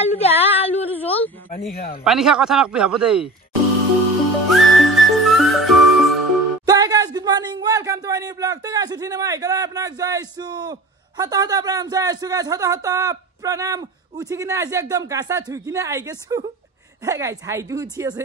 আলু দে আলুৰ জোল পানী খা কথা নকবি হ'ব দেই তো guys good morning welcome to my new blog তো গাইস উঠিনে মই গলা আপোনাক জয়ছু হত হত প্ৰণাম জয়ছু গাইস হত হত প্ৰণাম উঠি কিনে আজি একদম গাছা ধুই কিনে আই গেছু হে গাইস হাইটো উঠি আছে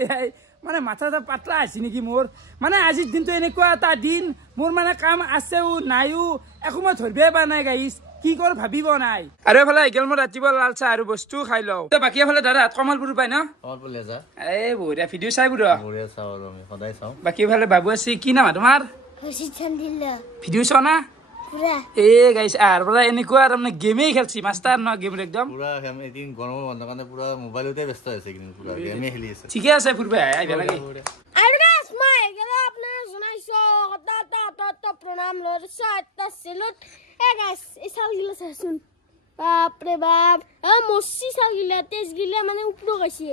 মানে মাথাটা পাতলা আছে নেকি মোর মানে আজিৰ দিনটো এনেকুৱা এটা দিন মোৰ মানে কাম আছেও নাইও একো মই ধৰবে পা নাই গাইস কি কৰ ভাবিব নাই আৰু এফালে গেল মই ৰাতিপুৱা লাল চাহ আৰু বস্তু খাই লও তো বাকি এফালে দাদা কমলপুৰ পাই ন কমলপুৰ লেজা এই বঢ়িয়া ভিডিঅ চাই বুঢ়া বঢ়িয়া চাও আৰু আমি সদায় চাও বাকি এফালে বাবু আছে কি নাম তোমাৰ হসি চন্দিলা ভিডিঅ চোৱা না পুৰা এ গাইস আৰ বলা এনেকুৱা তাৰমানে গেমেই খেলছি মাস্টাৰ ন গেম একদম পুৰা আমি এদিন গৰমৰ বন্ধ কাৰণে পুৰা মোবাইলতে ব্যস্ত আছে কিন্তু পুৰা গেমে খেলি আছে ঠিকে আছে ফুৰবে আইবা লাগে আৰু গাইস মই গেলা আপোনাৰ জনাইছো তা প্ৰণাম লৰছা তা সেলুট এ গাইস এই চাল গিলা চাচোন বাপ ৰে বাপ মস্সি চাল গিলা তেজ গিলা মানে উপৰ গৈছে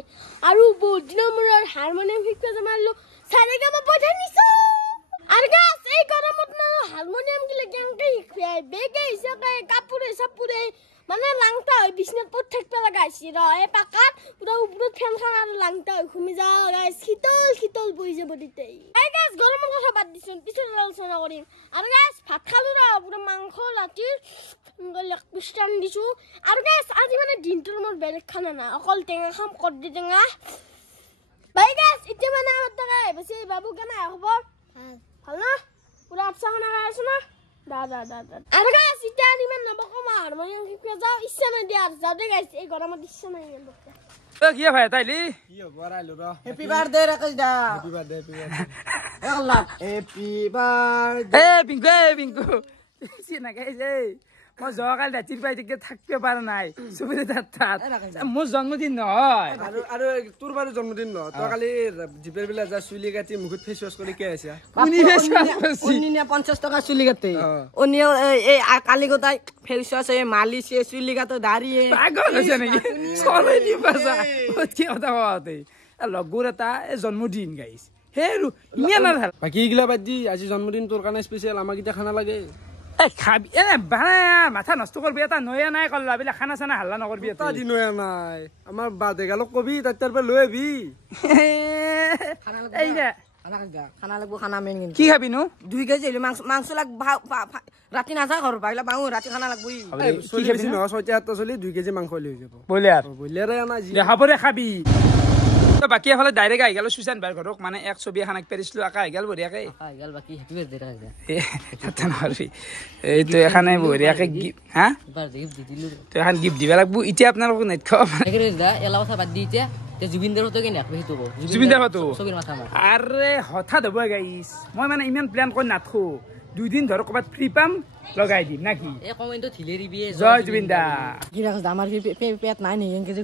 আৰু বহুত দিনৰ মূৰৰ হাৰমনিয়াম শিকবা জমালো সাৰেগা মই পঠাই নিছো আৰু গাইস এই গৰমত না হাৰমনিয়াম গিলা কেনকে শিকাই বেগে হিচাপে কাপোৰে সাপুৰে মানে লাংটা হৈ বিছনাত পট থাকবা লাগাইছি ৰ এ পাকাত পুৰা ওপৰত ফেন খান আৰু লাংটা হৈ ঘুমি যা গাইস শীতল বহি যাব দিতেই এই গাইস গৰমৰ কথা বাদ দিছুন পিছত আলোচনা কৰিম আৰু গাইস ভাত খালো ৰ পুৰা মাংস ৰাতিৰ লেগ পিছ টান দিছো আৰু গাইস আজি মানে দিনটোৰ মোৰ বেলেগ খানা না অকল টেঙা খাম কদ্দি টেঙা বাই গাইস ইতে মানে আমাৰ তাকে বেছি বাবু কেনে হ'ব ভাল না পুৰা আচ্ছা খানা খাইছ না দাদা আৰু গাইস ইতে ইমান নবকম হাৰমনিয়াম শিকবা যাও ইচ্ছা নাই দিয়া যাও দে গাইস এই গৰমত ইচ্ছা নাই বকতা তো কি ভাই তাইলি কি বৰাইলো ৰ happy birthday Rakesh da happy birthday আল্লাহ হ্যাপি বাৰ্থডে এ পিংকু চিনা গাইস এই মই জকাল ৰাতিৰ পাই থেকে থাকিব পাৰা নাই সুবিধা তাত মোৰ জন্মদিন নহয় আৰু তোৰ বাৰু জন্মদিন ন তই কালি জিপেৰ বিলা যা চুলি কাটি মুখত ফেস ওয়াশ কৰি কে আছা কোনি ফেস করছি উনিয়া 50 টাকা চুলি কাটে উনিও এই কালি গোটাই ফেস আছে মালিশ চুলি কাটো দাড়িয়ে পাগল আছে নেকি চলে দি পাছা কি কথা কওতে লগৰ এটা জন্মদিন গাইস হেৰু ইমান ভাল বাকি গিলা বাদ দি আজি জন্মদিন তোৰ কাৰণে স্পেশাল আমাক ইটা খানা লাগে এ খাবি এ বানা মাথা নষ্ট কৰবি এটা নয়া নাই কল্লা বিলা খানা চানা হাল্লা নকৰবি এটা তা দিনয়া নাই আমাৰ বাদে গালক কবি তাইৰ পৰা লৈ আবি এই যে খানা লাগবো খানা মেন কি খাবি নো 2 কেজি মাংস লাগ রাতি না যা ঘর পাইলা বাউ রাতি খানা লাগবই কি খাবি ন 6 চলি 2 কেজি মাংস লৈ যাব বলিয়াৰ আনা জি দেখাবৰে খাবি তো বাকি এফালে ডাইৰেক্ট আহি গেল সুশান বাৰ ঘৰক মানে এক ছবি এখানাক পেৰিছলো আকা আহি গেল বঢ়িয়াকে আই গেল বাকি হ্যাপি বাৰ্থডে ৰাকেশ তাতে নৰবি এই তো এখানে বঢ়িয়াকে হা বার্থডে গিফট দিলু তো এখন গিফট দিবা লাগবো ইতিয়া আপোনালোক নেট খাব রাকেশ দা এলা কথা বাদ দি ইতিয়া তে জুবিনদাৰ হতো কেনে আকবে হিতো জুবিনদাৰ হতো সবিৰ মাথা মাৰ আৰে হঠাৎ হ'ব গাইস মই মানে ইমান প্ল্যান কৰি নাথো 2 দিন ধৰ কবাত ফ্ৰি পাম লগাই দিম নাকি এ কমেন্ট থিলেৰি বিয়ে জয় জুবিনদা কি ৰাকেশ আমাৰ পেট নাই নি এনকে যে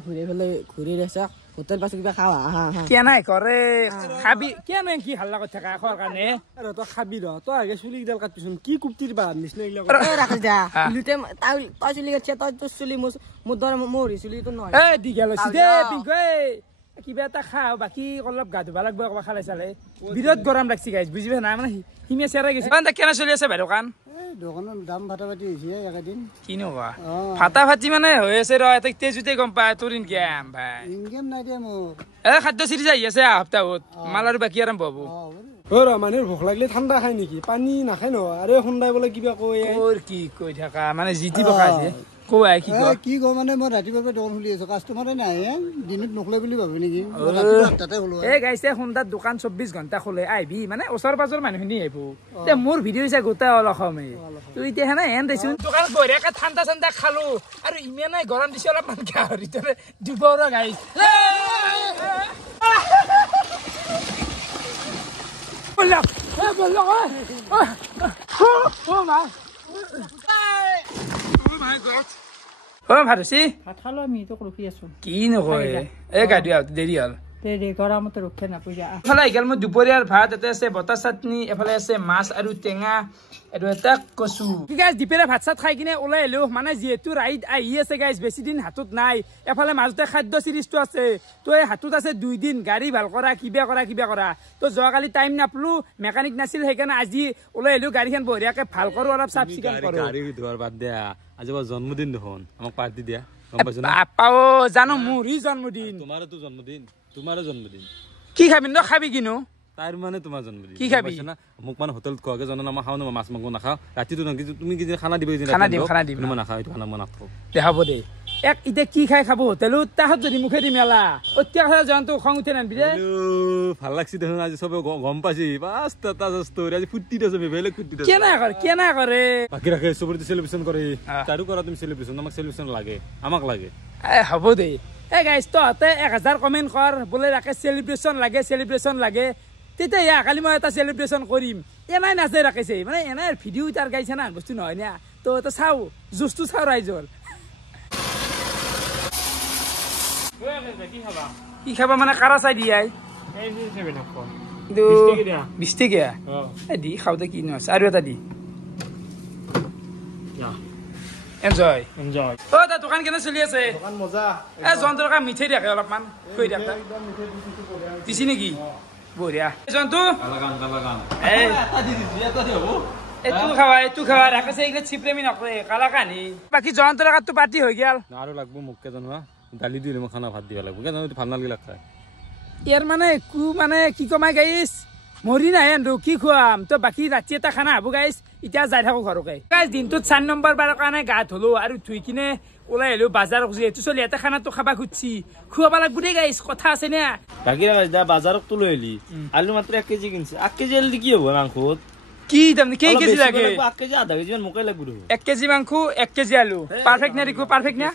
ঘুৰে ৰেছা হোটেল পাছ কিবা খাওয়া হা কিয় নাই কৰে খাবি কিয় নাই কি হাল্লা কৰি থাকা খোৱাৰ কাৰণে আৰু তই খাবি ৰ তই আগে চুলি গিডাল কাটিছুন কি কুপ্তিৰ বা নিছনা গিলা এ ৰাকেশ দা লুতে তাই চুলি গছে তই তো চুলি মোৰ দৰ মোৰ চুলি তো নহয় এ দিগেল হৈছে দে পিংকু কিবা এটা খাও বাকি অলপ গা ধুবা লাগব একবা খালে চালে বিৰাট গৰম লাগছি গাইছ বুজিবা না মানে হিমে চেৰা গৈছে বান্দা কেনে চলি আছে ভাই দোকান দোকানৰ দাম ভাটাবাটি হৈছে একদিন কিনো কোৱা ফাটা ফাটি মানে হৈ আছে ৰ এটা তেজুতে গম পায় তোৰ ইনকাম ভাই ইনকাম নাই দে মোৰ এ খাদ্য চিৰি যাই আছে সপ্তাহত মাল আৰু বাকি আৰম্ভ হ'ব ৰ মানুহৰ ভোক লাগিলে ঠাণ্ডা খায় নেকি পানী নাখায় ন আৰে খুন্দাই বোলে কিবা কয় ওৰ কি কৈ থাকা মানে জিতি পকাইছে কোৱাই কি কয় কি কয় মানে মই ৰাতিপুৱাৰ পৰা দোকান খুলি আছো কাষ্টমাৰে নাই দিনত নখলে বুলি ভাবো নেকি তাতে হলো এ গাইছে খুন্দাত দোকান 24 ঘণ্টা খোলে আইবি মানে ওচৰ পাজৰ মানুহখিনি আহিব তে মোৰ ভিডিঅ চাই গোটাই অল অসমে তুই এতিয়া হেনে হেন দেচোন দোকানত বঢ়িয়াকে ঠাণ্ডা ঠাণ্ডা খালো আৰু ইমানে গৰম দিছে অলপমান গাহৰি তৰে দুবৰ গাইছ বলক বলক ভাৰচি ভাত খালো আমি তোক ৰখি আছো কি নকয় এ গাড়ী আউট দেৰি হ'ল দে গৰমতে ৰখে নাপাই এফালে আহি গেল মোৰ দুপৰীয়াৰ ভাত এটা আছে বটা চাটনি এফালে আছে মাছ আৰু টেঙা আৰু এটা কচু কি গাইছ দিপেৰে ভাত চাত খাই কিনে ওলাই আহিলো মানে যিহেতু ৰাইড আহি আছে গাইছ বেছি দিন হাতত নাই এফালে মাজতে খাদ্য চিৰিজটো আছে তো এই হাতত আছে 2 দিন গাড়ী ভাল কৰা কিবা কৰা তো যোৱাকালি টাইম নাপলো মেকানিক নাছিল সেইকাৰণে আজি ওলাই আহিলো গাড়ীখন বঢ়িয়াকে ভাল কৰো অলপ চাফ চিকুণ কৰো গাড়ী ধোৱাৰ বাদ দিয়া আজি জন্মদিন দেখোন আমাক পাৰ্টি দিয়া গম পাইছ না বাপাও জানো মোৰই জন্মদিন তোমাৰো জন্মদিন কি খাবি ন খাবি কিনো তাইৰ মানে তোমাৰ জন্মদিন কি খাবি না মোক মানে হোটেলত খোৱাকে জানো না মই খাওঁ না মাছ মাংস নাখাওঁ ৰাতিটো তুমি কি খানা দিবি খানা দিম মই নাখাওঁ এইটো খানা মই নাখাওঁ দে হ'ব দে এতিয়া কি খাই খাব হোটেলত তাহত যদি মুখে দি মেলা অত্যাৰ খাই জয়ন্ত খং উঠে নানবি দে ভাল লাগছি দেখোন আজি চবে গম পাইছি পাঁচটা তাজা ষ্টৰি আজি ফুৰ্তিত আছে বেলেগ ফুৰ্তিত আছে কেনা কৰে বাকী ৰাখে চবৰে চেলিব্ৰেশ্যন কৰে তাৰো কৰা তুমি চেলিব্ৰেশ্যন আমাক চেলিব্ৰেশ্যন লাগে আমাক লাগে হ'ব দে গাইজ তহঁতে 1000 কমেণ্ট কৰ বোলে ৰাখে চেলিব্ৰেশ্যন লাগে তেতিয়া কালি মই এটা চেলিব্ৰেশ্যন কৰিম এনাই নাচে ৰাখিছে মানে এনাই ভিডিঅ' তাৰ গাইছে না বস্তু নহয় না তহঁতে চাওঁ জুচটো চাওঁ ৰাইজৰ কি খাবা মানে কাৰা চাই দিয়াই 20 টকীয়া দি খাওঁতে কি নহয় আৰু এটা দি এনজয় অ তাৰ দোকান কেনে চলি আছে জন্তুৰ কাম মিঠাই দেখে অলপমান কৈ দেখে দিছি নেকি বঢ়িয়া জন্তু এইটো খাৱা ৰাখছে এইগিলা চিপ্ৰেমি নকৰে কালা কানি বাকী জয়ন্তৰ কাতটো পাৰ্টি হৈ গেল আৰু লাগবো মোক কেজন দালি দিলে মই খানা ভাত দিব লাগবো কেজন ভাল নালাগিলে খাই ইয়াৰ মানে কি কমাই গাইছ মৰি নাই এন্দো কি খুৱাম তো বাকী ৰাতি এটা খানা হব গাইছ এতিয়া যাই থাকো ঘৰকে গাইছ দিনটোত 4 নম্বৰ বাৰৰ কাৰণে গা ধুলো আৰু ধুই কিনে ওলাই আহিলো বাজাৰ যিহেতু চলি এটা খানাটো খাবা খুজিছি খুৱাব লাগব দেই গাইছ কথা আছে না বাকী বাজাৰত তো লৈ আহিলি আলু মাত্ৰ 1 কেজি কিনছে 1 কেজি আলু কি হ'ব মাংসত কি দাম কেই কেজি লাগে 1 কেজি আধা কেজি মান মোকে লাগিব 1 কেজি মাংস 1 কেজি আলু পারফেক্ট না দেখো পারফেক্ট না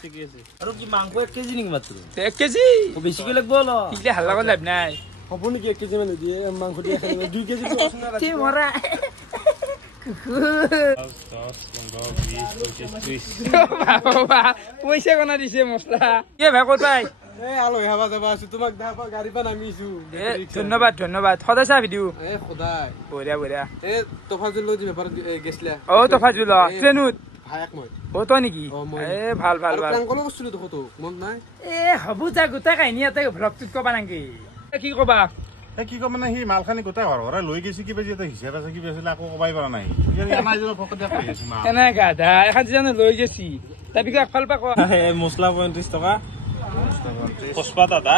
আৰু কি মাংস 1 কেজি নিকি মাত্ৰ 1 কেজি বেছিকৈ লাগিব ল ইলে হাল্লা কৰি লাভ নাই হ'ব নেকি 1 কেজি মান দিয়ে মাংস দিয়ে খালি 2 কেজি তে মৰা পইচা কোনা দিছে মছলা কে ভাই ক'ত পাই আলহী খাবা যাবা আছো তোমাক দেখা গাড়ী পৰা নামিছো ধন্যবাদ সদায় চাহ ভিডিঅ সদায় বঢ়িয়া তফাজুল লৈ বেপাৰ গেছলা তফাজুল ট্ৰেইনত ভায়াক মই তই নেকি ভাল প্লাংকলো কৰিছিলো দেখো মন নাই হ'ব যা গোটাই কাহিনী এটা ভ্লগটোত কবা নাকি কি কবা কি কম মানে সি মালখানি গোটাই ঘৰ লৈ গৈছে কিবা যে এটা হিচাপ আছে কিবা আছিলে আকৌ কবাই পৰা নাই এনে গাধা এখন জানো লৈ গেছি তাৰপিছত একফাল পৰা কোৱা মছলা 35 টকা কসপা দাদা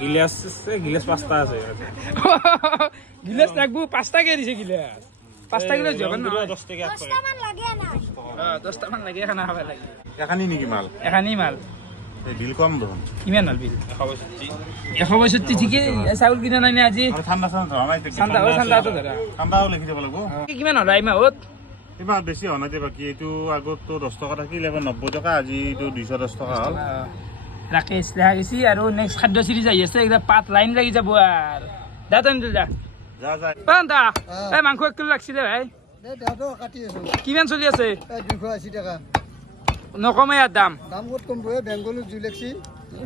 গিলাস 5টা আছে গিলাস লাগবো 5টা কে দিছে গিলাস 5টা গিলাস জগন 10 টাকা 10টা মান লাগে না 10টা মান লাগে খানা খাবা লাগে এখানি নেকি মাল এখানি মাল বিল কম দেখোন কিমান মাল বিল 162 ঠিকে চাউল কিনা নাই আজি ঠাণ্ডা ঠাণ্ডাটো ধৰা ঠাণ্ডাও লিখি দিব লাগিব কিমান হল আইমাহত ইমান বেছি হোৱা নাই বাকী এইটো আগততো 10 টকা থাকিল এবাৰ 90 টকা আজি এইটো 210 টকা হ'ল ৰাকেশ লেহা গেছি আৰু নেক্সট খাদ্য চিৰিজ আহি আছে একদম পাত লাইন লাগি যাব আৰু দা তই যা যা পান্তা এই মাংস 1 কিলো লাগছিলে ভাই দাদা কাটি আছো কিমান চলি আছে 280 টাকা নকমে ইয়াৰ দাম ক'ত কম বহে বেংগলত জুই লাগছি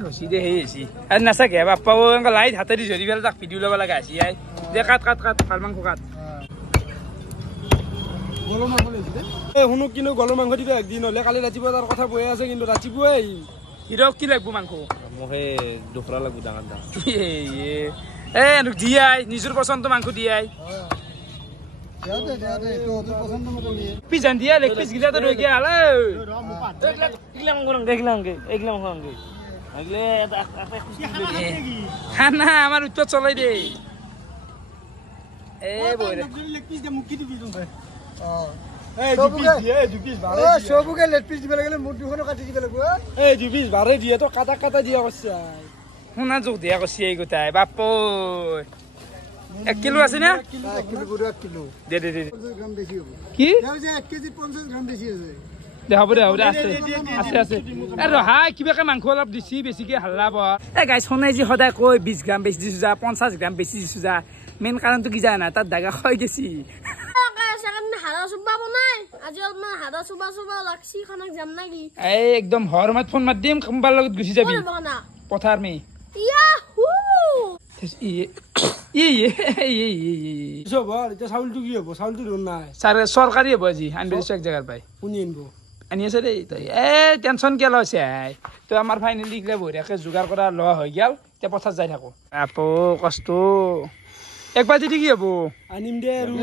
হসি দে হেছি আর নাচাকে বাপ্পা ও লাইট হাতে দি ঝরি ফেলে তাক ভিডিও লব লাগা আছি আই দে কাট ভাল মাংস কাট গলো মাংস লৈছিলে শুনো কিন্তু গলো মাংস দিলে একদিন হলে কালি ৰাতিপুৱা তাৰ কথা বৈ আছে কিন্তু ৰাতিপুৱাই হিৰক কি লাগব মাংস মোক দুখৰা লাগব ডাঙৰ ডাঙৰ দিয়াই নিজৰ পছন্দ মাংস দিয়াই পিজান দিয়া লেগ পিস গিলা তো রয়ে গিয়া আলে খানা আমার উত্তর চলাই দে সবুকে লেগ পিস দিব লাগিলে মুখ দুখনো কাটি দিব লাগিব এই জুবিস বারে দিয়ে তো কাটা দিয়া করছে শুনা যোগ দিয়া করছি এই গোটাই বাপ 1 কিলো আছে না 1 কিলো গুড় 1 কিলো দে 50 গ্রাম বেশি হবে কি যাও যে 1 কেজি 50 গ্রাম বেশি আছে দে হ'ব দে আছে আৰু হাই কিবাকে মাংস অলপ দিছি বেছিকে হাল্লা ব এ গাইছ শুনাই যি সদায় কই 20 গ্ৰাম বেছি দিছো যা 50 গ্ৰাম বেছি দিছো যা মেইন কাৰণটো কি জানা তাত দাগা খাই গেছি হাৰা চুবা বনাই আজি অলপমান হাৰা চুবা লাগছি খানাক যাম নাকি এই একদম হৰমাত ফোন মাত দিম কম্বাৰ লগত গুচি যাবি পথাৰ মে ইয়াহু চাউলটো কি হব চাউলটো ধৰ নাই চৰকাৰী হ'ব আজি আনবি দিছো এক জেগাৰ পাই শুনি আনিব আনি আছে দেই তই টেনচন কিয় লৈছে তই আমাৰ ফাইনেলি গিলা বঢ়িয়াকে যোগাৰ কৰা লোৱা হৈ গেল এতিয়া পথাৰ যাই থাকো আপো কষ্ট এক বাজি দি কি হ'ব আনিম দে আৰু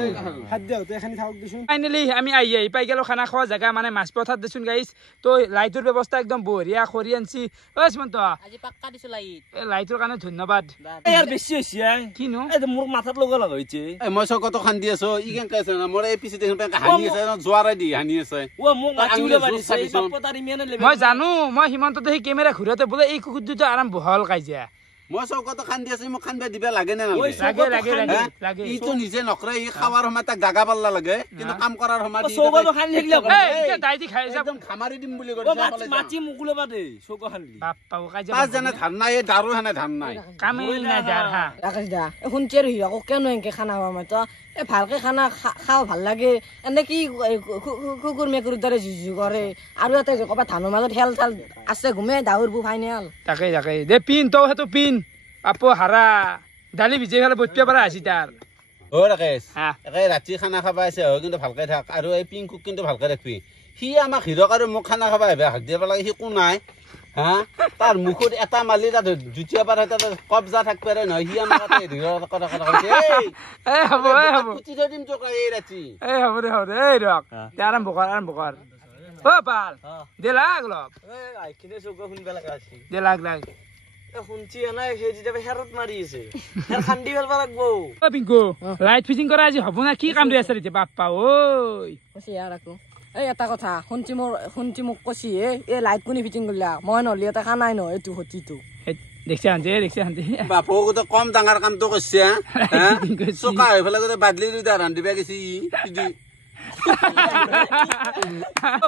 খাদ্য হতে এখানি থাকক দিছোন ফাইনালি আমি আহি পাই গেল খানা খোৱা জায়গা মানে মাছ পথাৰ দেচোন গাইছ তো লাইটৰ ব্যৱস্থা একদম বঢ়িয়া কৰি আনছি ঐ সুমন্ত আজি পাক্কা দিছো লাইট এই লাইটৰ কাৰণে ধন্যবাদ ইয়াৰ বেছি হৈছে কিনো এই মোৰ মাথাত লগা লগা হৈছে মই চকত খান্দি আছো ই কেন কাছে না মোৰ এই পিছে দেখোন হানি আছে জোৱাৰাই দি হানি আছে ও মোক মাটি উলে বাৰিছে এই বাপ্পা তাৰি মেনে লেবে মই জানো মই হিমন্ত দেখি কেমেৰা ঘূৰাতে বোলে এই কুকুৰ দুটা আৰাম বহল কাজিয়া মই চকত খান্দি আছো মোক খান্দিবা দিবা লাগে নে লাগে লাগে লাগে লাগে ইটো নিজে নকৰে ই খাৱাৰ সময় তাক গাগা পাল্লা লাগে কিন্তু কাম কৰাৰ সময় চৌকা খান্দি থাকিলে এই দাইদি খাই যাব একদম খামাৰি দিম বুলি কৈছে মাটি মুকুলে বাদে চৌকা খান্দি বাপ্পা কাজিয়া পাঁচ জানে ধান নাই এই দাৰু হানে ধান নাই কামে নাই যাৰ হা ৰাকেশ দা এখন চেৰ হি আকৌ কেন এনেকে খানা খাব মই তো এ ভালকে খানা খাও ভাল লাগে এনে কি কুকুৰ মেকুৰীৰ দৰে যুজু কৰে আৰু এটা কবা ধানৰ মাজত হেল থাল আছে ঘুমে দাউৰ বু ফাইনেল তাকে দে পিন তো হেতু পিন আপো হাৰা দালি ভিজাই ফেলে বটিয়া পাৰা আছি তাৰ অ ৰাকেশ একে ৰাতি খানা খাবা আছে হয় কিন্তু ভালকে থাক আৰু এই পিংকুক কিন্তু ভালকে ৰাখবি সি আমাক হিৰক আৰু মোক খানা খাবা আহিবা হাক দিব লাগে সি কোন নাই হা তাৰ মুখত এটা মালি তাত জুতিয়া পাৰ তাত কবজা থাক পাৰে নহয় সি আমাক হিৰৰ কথা কৈছে এই হ'ব কুটি থৈ দিম তোক এই ৰাতি এই হ'ব দে এই ৰক আৰম্ভ কৰ ও পাল দে লাগ লব এই আইকিনে চৌকা শুনবা লাগা আছে দে লাগ এ শুনছি নাই সেই যেটা হেৰত মাৰি আছে হেৰ খান্দি ফেলবা লাগবো ও পিংকু লাইট ফিটিং কৰা আজি হ'ব না কি কাম দি আছে ৰে বাপ্পা ঐ কৈছে ইয়াৰ আকৌ এই এটা কথা শুনছি মোক কৈছি এই লাইট কোনি ফিটিং কৰিলা মই নহলি এটা খানাই ন এইটো হতিটো দেখছে আনতে বাপক তো কম ডাঙৰ কামটো কৰিছে চকা হৈ পেলাই গোটেই বাদলি দুটা ৰান্ধিবা গেছি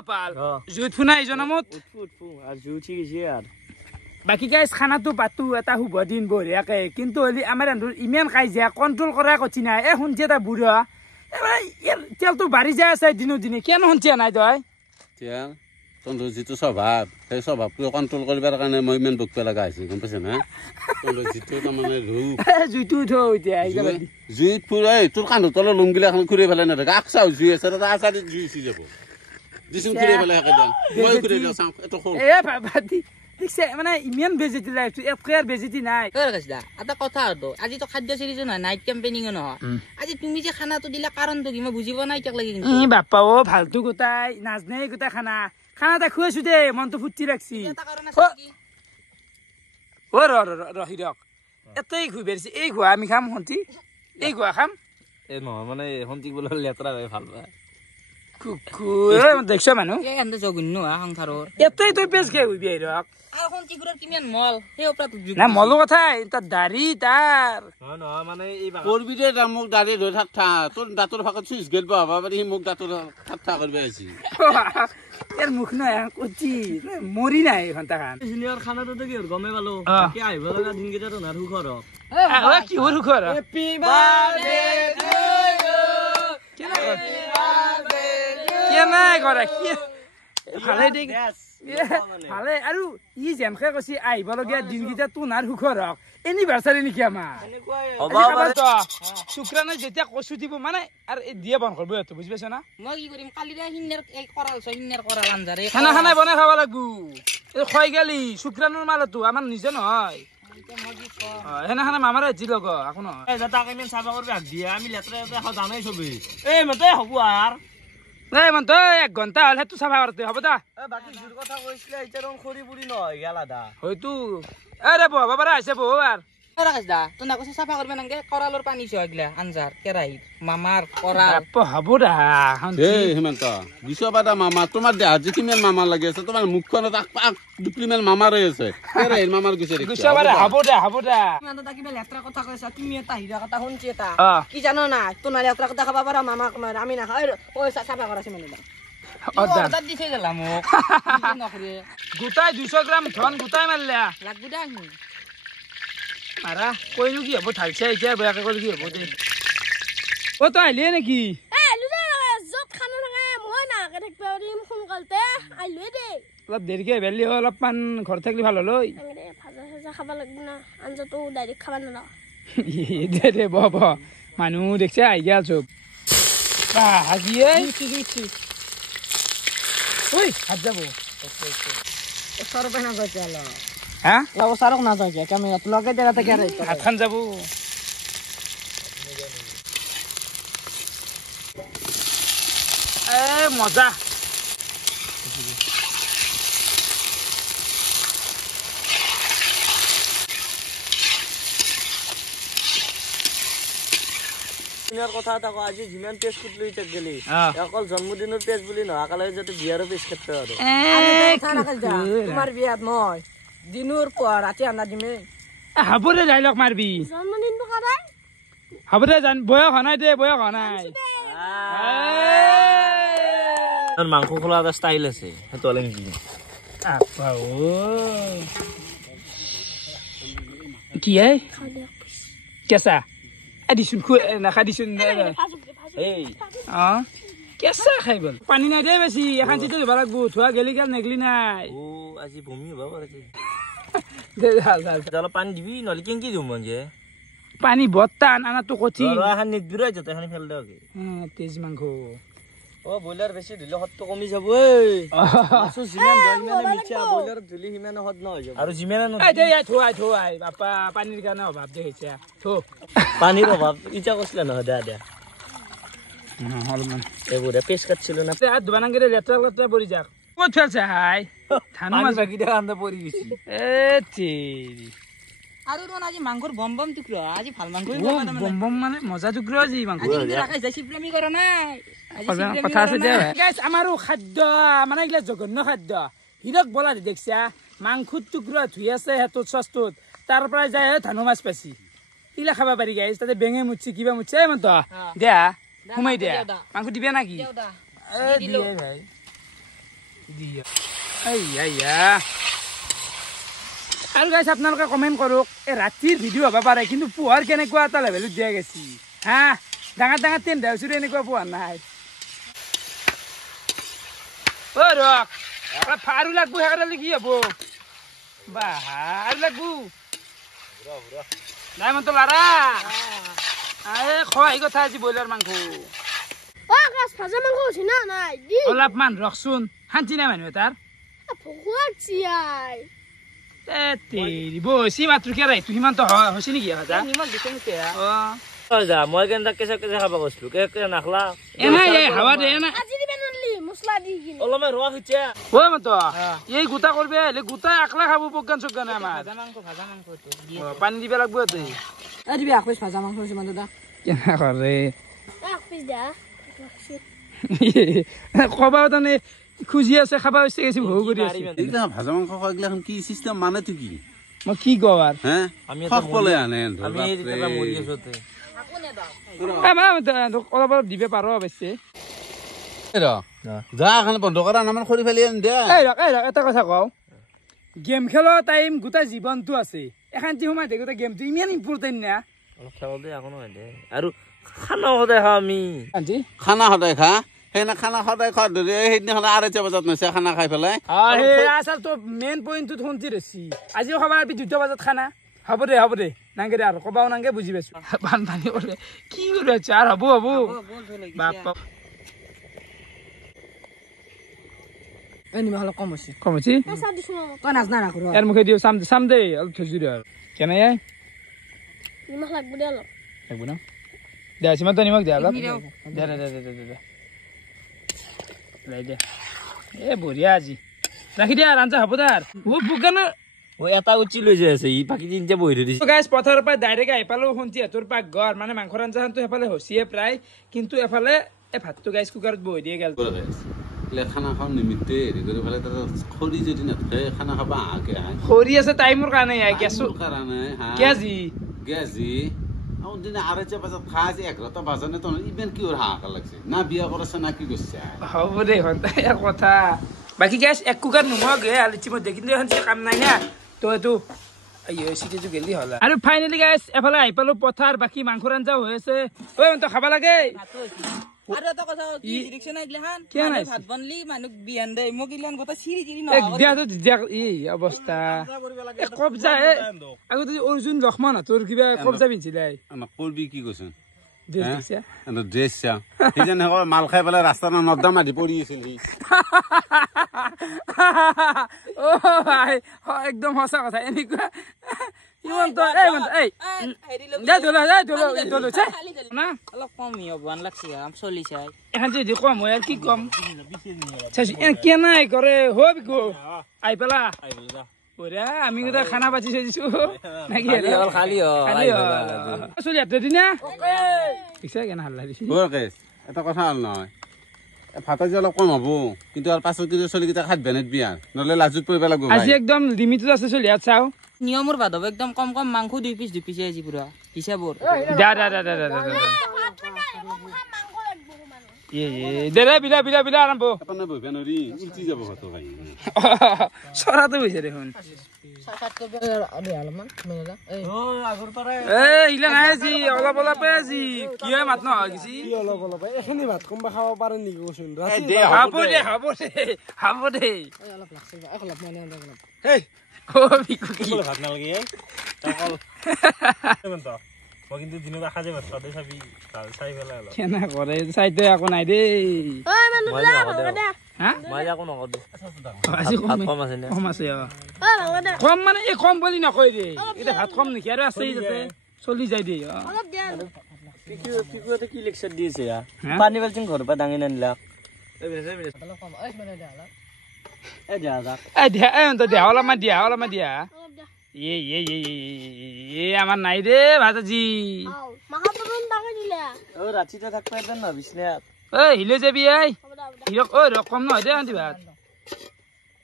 পাল জুইত ফুনা ইজনমত আর জু ঠিক আছে আর বাকি গাইছ খানাটো পাতো এটা শুভ দিন বঢ়িয়াকে কিন্তু হলি আমাৰ ইমান কাজিয়া কন্ট্ৰোল কৰা কঠিন নাই এ শুনছে এটা বুঢ়া তেলটো বাঢ়ি যায় আছে দিনো দিনে কেন শুনছে নাই তই তেল তন্দুৰ যিটো স্বভাৱ সেই স্বভাৱটো কণ্ট্ৰোল কৰিবৰ কাৰণে মই ইমান বকিব লগা হৈছে গম পাইছে না তন্দুৰ যিটো তাৰমানে ৰূপ জুইটো উঠো এতিয়া জুইত ফুৰাই তোৰ কান্ধৰ তলৰ লুংগিলা এখন ঘূৰি পেলাই নাথাকে আকচাও জুই আছে তাত আচাৰিত জুই উঠি যাব দিচোন ঘূৰি পেলাই সেকেইটা মই ঘূৰি যাওঁ চাওঁ এইটো খোল এ বাবা দেখছে মানে ইমান বেজিটি লাইফটো এফকেয়াৰ বেজিটি নাই এটা কথা হতো আজি তো খাদ্য সিৰিজ নহয় নাইট ক্যাম্পেইনিং নহয় আজি তুমি যে খানাটো দিলা কাৰণটো কি মই বুজিব নাই কিয় লাগি কিন্তু বাপ্পা ও ফালতু গোটাই নাজনে গোটাই খানাটা খুৱাইছো দে মনটো ফুটি ৰাখছি ও ৰহিৰক এতেই খুই বেৰিছে এই খোৱা আমি খাম হন্তি এই খোৱা খাম এ নহয় মানে হন্তি বলে লেতৰা হয় ভাল পায় দেখছ মানুহ এতেই তই পেজ কে হইবি ৰক না মলো কথা তাৰ দাড়ি তাৰ নহয় মানে এই কৰবি দে মোক দাড়ি ধৰি থাক তোৰ দাঁতৰ ফাকত চুইচ গেট বহাব পাৰি সি মোক দাঁতৰ ঠাট্টা কৰিব আহিছি এর মুখ নয় কচি মরি নাই ঘন্টা খান সিনিয়র খানাটো তো কি গমে পালো কি আইব লাগা দিন কেইটা তো না হুখর কি হুখর হ্যাপি বার্থডে টু ইউ কেনে কৰে কি ভালে দেখ ভালে আৰু ই যেনকে কৈছি আহিবলগীয়া দিনকেইটা তোনাৰ সুখৰ হওক এনিভাৰ্চাৰী নেকি আমাৰ শুক্ৰানে যেতিয়া কচু দিব মানে আৰু দিয়ে বন কৰিব বুজি পাইছ না মই কি কৰিম কালি হিন্নেৰ কৰাল আঞ্জাৰে খানা খানাই বনাই খাব লাগবো এই খয় গেলি শুক্ৰানৰ মালতো আমাৰ নিজে নহয় সেনাখানে মামাৰে যি লগ আকৌ নহয় তাক ইমান চাফা কৰিব হাক দিয়ে আমি লেতেৰা জানাই চবে এই মতে হ'ব আৰু নাই মান তই 1 ঘন্টা হল হেতু চাফা করতে হবে দা বাকি জুর কথা কইছিলে এটা রং খড়ি পুরি নয় গেলা দা হয়তো আরে বাবা বাবা আইছে বউ আর রাকেশ দা তো না কইছে সাফা করবে নাকি কৰালৰ পানী ছগলা আঞ্জাৰ কেৰাই মামাৰ কৰাল বাপ হবো দা এই হেমন্ত বিশ্ববাদা মামা তোমার দেহ আজি কিমান মামা লাগি আছে তোমার মুখখনত আক দুপ্লিমেল মামা ৰৈ আছে কেৰে মামাৰ গুছে ৰে বিশ্ববাদা হবো দা তুমি তো কিবা লেত্রা কথা কইছা তুমি এটা হিরা কথা শুনছি এটা কি জানো না তো না লেত্রা কথা খাবা পারা মামা আমি না খাই ওই সাফা করাছে মানে অর্ডার দিছে গেলাম মোক নকরে গোটাই 200 গ্রাম ধন গোটাই মারলা লাগবো দা মারা কইনু কি হবো থালছে এতিয়া বেয়াকে কইলি কি হবো দে ও তো আইলে নাকি আইলো দে জত খানা লাগে মই না কে থাকবে রিম সোনকালতে আইলো দে অলপ দেৰিকে বেলি অলপমান ঘৰ থাকলি ভাল হলই আঙে ভাজা ভাজা খাবা লাগবো না আঞ্জাটো ডাইরেক্ট খাবা না দে বাবা মানুহ দেখছে আই গেল চব বা হাজিয়ে ওই হাত যাবো সরবে না কই চলো হ্যাঁ ও সারক না যায় ক্যামেরা তো লগে দেখাতে কে রে হাত খান যাবো মজা কথা এটা আজি যিমান পেজ কুট লৈ তাক গেলি অকল জন্মদিনৰ পেজ বুলি নহয় কালে যাতে বিয়াৰৰ পেজ খেতে আৰু তোমাৰ বিয়াত মই দিনৰ পৰা ৰাতি আনা দিমে হাবৰে ডাইলগ মাৰবি জন্মদিনটো কৰাই হাবৰে জান বয়স হনাই দে বয়স হনাই আর মাংস খোলা একটা স্টাইল আছে তো আলেন কি আপা ও কি এই কেসা এডিশন না খাদিছুন এই কেসা খাইবল পানি নাই দে বেশি এখন চিতে যাব লাগবো থোয়া গেলি কাল নেগলি নাই ও আজি বমি হবা পারে দে হাল হাল জালা পানি দিবি নলি কেন কি দিম মঞ্জে পানি বত্তান আনা তো কচি এখন নিবিরা যত এখন ফেল দাও কি তেজ মাংস ও বয়লার বেশি দিলে হত কমি যাব এই মাছু জিমান দইমানে মিছা বয়লার দিলি হিমান হত ন হৈ যাব আৰু জিমান ন এই দে থোৱাই বাপা পানীৰ কাৰণে অভাৱ দেখিছে থো পানীৰ অভাৱ ইটা কছলা ন দা দা অলপমান এবোৰে পেছ কাটছিল না হাত ধুবানাংগে লেতেৰা পৰি যাক ক'ত ফেলছে হাই ধান মাছ বাকি দা আন্দা পৰি গেছি এ তেৰি আৰু ৰোন আজি মাংসৰ বম বম টুকুৰা আজি ভাল মাংসই বম বম মানে মজা টুকুৰা আজি মাংস আজি ৰাখাই যাই প্ৰেমী কৰা নাই কথা আছে দে গাইছ আমাৰো খাদ্য মানে এইগিলা জঘন্য খাদ্য হিৰক বলা দেখছা মাংসৰ টুকুৰা ধুই আছে হেতত সস্তুত তাৰ পৰা যায় ধান মাছ পাছি ইলা খাবা পাৰি গাইছ তাতে বেঙে মুচি কিবা মুচি মত দিয়া ঘুমাই দিয়া মাংস দিবে নাকি দিয়ে ভাই দিয়া আইয়া আৰু গাইছ আপোনালোকে কমেণ্ট কৰক এই ৰাতিৰ ভিডিঅ' হ'ব পাৰে কিন্তু পোহাৰ কেনেকুৱা এটা লেভেলত দিয়া গৈছি হা ডাঙৰ ডাঙৰ টেণ্ট হাউচৰ এনেকুৱা পোহাৰ নাই ও ৰক আৰু লাগবো সেইকাৰণে কি হ'ব বাহ আৰু লাগবো নাই মনটো লাৰা খোৱাহি কথা আজি ব্ৰইলাৰ মাংস গাছ ভাজা মাংস হৈছে না নাই দি অলপমান ৰখচোন শান্তি নাই মানুহ তাৰ ভগৱান চিয়াই তেৰি বসি মাত্ৰ কি ৰাই তুই সিমান তো হৈছে নেকি হাজা নিমখ দিছে নেকি যা মই কেনটা কেঁচা কেঁচা খাব কৈছিলো কে নাখলা এনা এই হাৱা দে এনা আজি দিবে নলি মছলা দি কিনে অলপমান ৰৱা হৈছে ও মত এই গোটা করবে এলে গোটা একলা খাবো পগান সগান আমার ভাজা মাংস তো পানি দিবে লাগবো তো এই দিবি আকছ ভাজা মাংস সিমান দাদা কেনা করে এক পিস দা কবাও তানে খুজি আছে খাবা হইছে গেছি ভৌ কৰি আছে এইটা ভাজা মাংস খাইলে এখন কি সিস্টেম মানে তো কি মই কি গৱাৰ হ্যাঁ আমি সকলে আনে আমি এটা মৰি আছোতে অলপ দিবে পাৰো অৱশ্যে যা এখন বন্ধ কৰা নামান খৰি ফেলি আন দে এই ৰক এটা কথা কওঁ গেম খেলৰ টাইম গোটা জীৱনটো আছে এখান্তি সময় দে গোটা গেমটো ইমান ইম্পৰ্টেণ্ট না অলপ খাব দে আকৌ নহয় দে আৰু খানা সদায় খাওঁ আমি আজি খানা সদায় খা সেইদিনা খানা সদায় খোৱা ধৰি সেইদিনাখন 2:30 বজাত নছে খানা খাই পেলাই আচলটো মেইন পইণ্টটো শুনছি ৰছি আজিও খাবা 2 বজাত খানা হ'ব দে নাংগে দে আৰু কবাও নাংগে বুজি পাইছো বানপানী কৰে কি কৰি আছে আৰু হ'ব বাপ এই নিমখ অলপ কম হৈছে কেঁচা দিছো তই নাজনা ৰাখো ইয়াৰ মুখে দিও চাম দে অলপ থৈছো দে আৰু কেনে আই নিমখ লাগব দে অলপ লাগব না দে সিমান তো নিমখ দে অলপ দে লাই দে এ বঢ়িয়া আজি ৰাখি দিয়া ৰাঞ্জা হ'ব তাৰ ও বুকান ও এটা উচি লৈ যাই আছে ই বাকি তিনটা বহি ধৰি তো গাইস পথাৰৰ পৰা ডাইৰেক্ট আহি পালো শুনছি এতৰ পাক ঘৰ মানে মাংস ৰাঞ্জাখানটো হেফালে হচিয়ে প্ৰায় কিন্তু এফালে এ ভাতটো গাইস কুকাৰত বহি দিয়ে গেল খানা খাওঁ নিমিত্তে হেৰি কৰি পেলাই তাত খৰি যদি নাথাকে খানা খাব আহাকে আহে খৰি আছে টাইমৰ কাৰণে গেছৰ কাৰণে গেজি আৰু দিনে 2:30 বজাত খাই আছে 11টা বাজানে তো ইভেন কি ওর হাঁকা লাগছে না বিয়া করছে না কি করছে হ'ব দে ইয়াৰ কথা বাকি গ্যাস এক কুকাৰ নোমগে আলিচি মই দেখিন দে হানছে কাম নাই না তো এটো আইও সিটিটো গেলি হলা আৰু ফাইনালি গাইস এফালে আই পালো পথাৰ বাকি মাংস ৰাঞ্জা হৈ আছে ঐ মন তো খাবা লাগে আৰু এটা কথা কি ডিৰেকচন আইগলাহান ভাত বনলি মানুক বিয়ান দে মগিলান গটা চিৰি ন এক দিয়াটো এই অৱস্থা কবজা আগত অৰ্জুন লক্ষ্মণ তোৰ কিবা কবজা বিনছিলাই আমাক কৰবি কি কৈছ ড্ৰেছ সেইজন মাল খাই পেলাই ৰাস্তাত নৰ্দমা আদি পৰি আছিল অ ভাই একদম সঁচা কথা এনেকুৱা হিমন্ত এই যা দলো চে না অলপ কমই হ'ব আন লাগছি আম চলি চাই এখন যদি কম হয় আর কি কম চাইছি এ কেনাই কৰে হব গো আই পেলা ওরা আমি তো খানা বাজি দিছো নাকি খালি চলি আতে দিনা পিছে কেন হাল্লা দিছি এটা কথা হল নহয় ভাতা যে অলপ কম হ'ব কিন্তু আর পাছত কিন্তু চলিকেইটা খাত বেনেট বিয়াৰ নহলে লাজুত পৰিব লাগিব আজি একদম লিমিটত আছে চলি আত চাও নিয়মৰ বাদ হ'ব একদম কম কম মাংস 2 পিস আজি পুরা হিসাবৰ দা দে বিলা আৰম্ভ আপনে বইবা নৰি উল্টি যাব হতো ভাই সরাতে বইছে দেখুন ইলা নাই আজি অলপ আজি কি হয় মাত নহয় কিছু অলপ এখিনি ভাত কম খাব পাৰে নেকি কৈছোন হাব দে ভাত নালাগে মই কিন্তু দিনক আশা যে ভাত চাবি চাই পেলাই অলপ কেনা কৰে চাইতে একো নাই দেই কম মানে এই কম বুলি নকয় দে এতিয়া ভাত কম নেকি আৰু আছে যাতে চলি যায় দে কি লেকচাৰ দিছে পানী বাল্টিং ঘৰৰ পৰা দাঙি নানিলা অলপমান দিয়া আমাৰ নাই ৰে ভাতাজি ৰাতিতে থাকবা এদিন ন বিছনাত হিলে যাবি কম নহয় দে আন্টি ভাত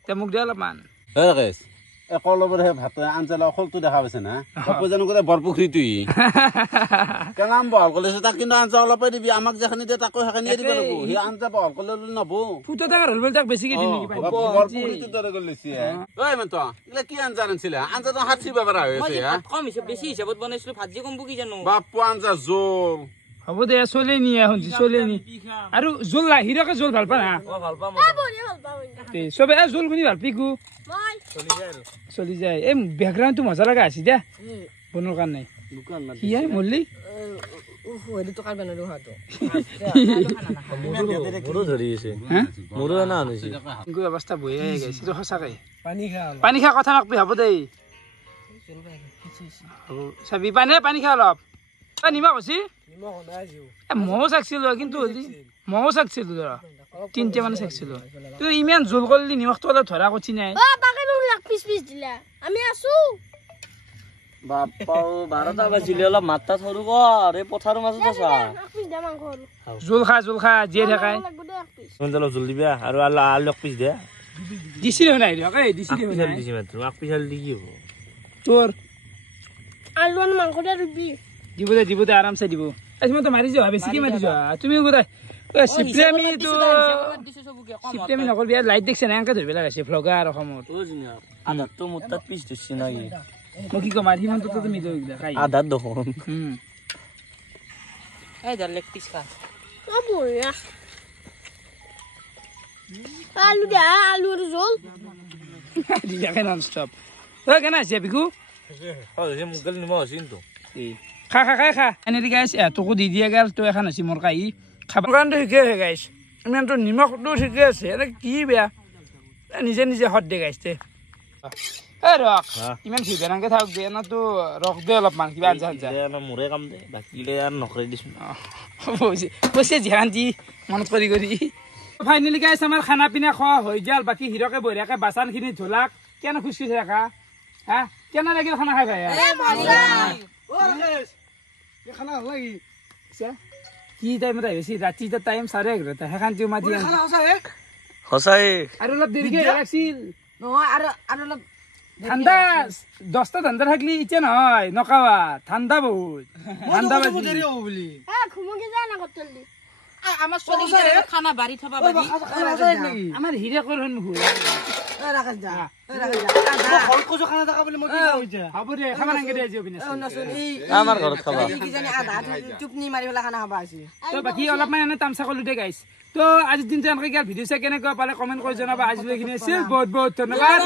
তে মোক দে অলপমান কলবৰহে ভাত আঞ্জা খলটো দেখা পাইছে না জানো গোটেই বৰপুখুৰীটোই কেনাম বহল কৰিছে তাক কিন্তু আঞ্জা অলপে দিবি আমাক যেখানি দিয়ে তাকো সেইখানি দিব লাগিব সি আঞ্জা বহল কৰিলে নব ফুটা ডাঙৰ হল তাক বেছিকে দিম নেকি বৰপুখুৰীটো দৰে কৰি লৈছে ঐ মন্ত এইগিলা কি আঞ্জা আনিছিলে আঞ্জাটো হাত চিবা পাৰা হৈ আছে কম হিচাপ বেছি হিচাপত বনাইছিলো ভাজি কম কি জানো বাপু আঞ্জা জোল হ'ব দে চলে নি শুনছি চলে নি আৰু জোল হিৰকে জোল ভাল পা না চবে জোল শুনি ভাল পিকু চলি যায় এই বেকগ্ৰাউণ্ডটো মজা লগা আছে দিয়া বনোৱাৰ কাৰণে কি মল্লি অৱস্থা বহি গৈছে সঁচাকে পানী খা কথা নকবি হ'ব দেই চাবি পানী খা অলপ নিমখ হৈছে ময়ো চাইছিলো কিন্তু ময়ো চাইছিলো ধৰা 3টা মানে চাইছিলো তুই ইমান জোল কৰিলি নিমখটো অলপ ধৰা কচি নাই বাৰটা বাজিলে অলপ মাত্ৰা ধৰো কৰ এই পথাৰৰ মাজত আছা জোল খা জীয়াই থাকাই অলপ জোল দিবা আৰু আলু এক পিচ দে দিছিলো নাই এক পিচ আলু দি কি হ'ব তোৰ আলু আৰু মাংস দিব দে আৰামছে দিব মই তো মাৰি যোৱা বেছিকে মাৰি যোৱা তুমি গোটাই চিপ্ৰেমি নকৰবি লাইট দেখছে না এনেকে ধৰিব লাগাইছে ভ্লগাৰ অসমত আধাতো মোৰ তাত পিচ দিছে নাকি মই কি কম সিমানটো তুমি আধাত দেখোন লেগ পিচ খা আলু দিয়া আলু আৰু জোল দিয়াকে নন ষ্টপ কেনে আছে বিকু খা এনেদি গাইছ তোকো দি দিয়ে গাল তই এখন আছে মোৰ কাহি খাবৰ কাৰণে ঠিকে আছে গাইছ ইমানটো নিমখটো ঠিকে আছে এনে কি বেয়া নিজে সদ দে গাইছ দে ৰখ ইমান ফিবেৰাংকে থাকক দে তো ৰখ দে অলপমান কিবা আঞ্জা মোৰে কাম দে বাকীলে আৰু নকৰি দিছো কৈছে যিহান যি মনত কৰি ফাইনেলি গাইছ আমাৰ খানা পিনা খোৱা হৈ গ'ল বাকী হিৰকে বঢ়িয়াকে বাচনখিনি ধোলাক কেনে খুচকি থাকা হা কেনে লাগিল খানা খাই ভাই খানা ভাল লাগি কি টাইমত আহিছে ৰাতি টাইম 11:30 সেইখান জমা দিয়া সঁচাই আৰু অলপ দেৰিকে লাগছিল নহয় আৰু অলপ ঠাণ্ডা 10টা ঠাণ্ডা থাকলি এতিয়া নহয় নকাৱা ঠাণ্ডা বহুত ঠাণ্ডা বাজি দেৰি হ'ব বুলি ঘুমকি যায় না কতলি আমাৰ চলি খানা বাঢ়ি থবা বাজি আমাৰ হিৰে কৰ হন মুখ আমাৰ ঘৰত খাবা বাকী অলপমান এনে তামচা কৰিলো দে গাইছ তো আজিৰ দিনটো এনেকৈ ভিডিঅ' চাই কেনেকুৱা পালে কমেণ্ট কৰি জনাবা আজিলৈকে বহুত বহুত ধন্যবাদ।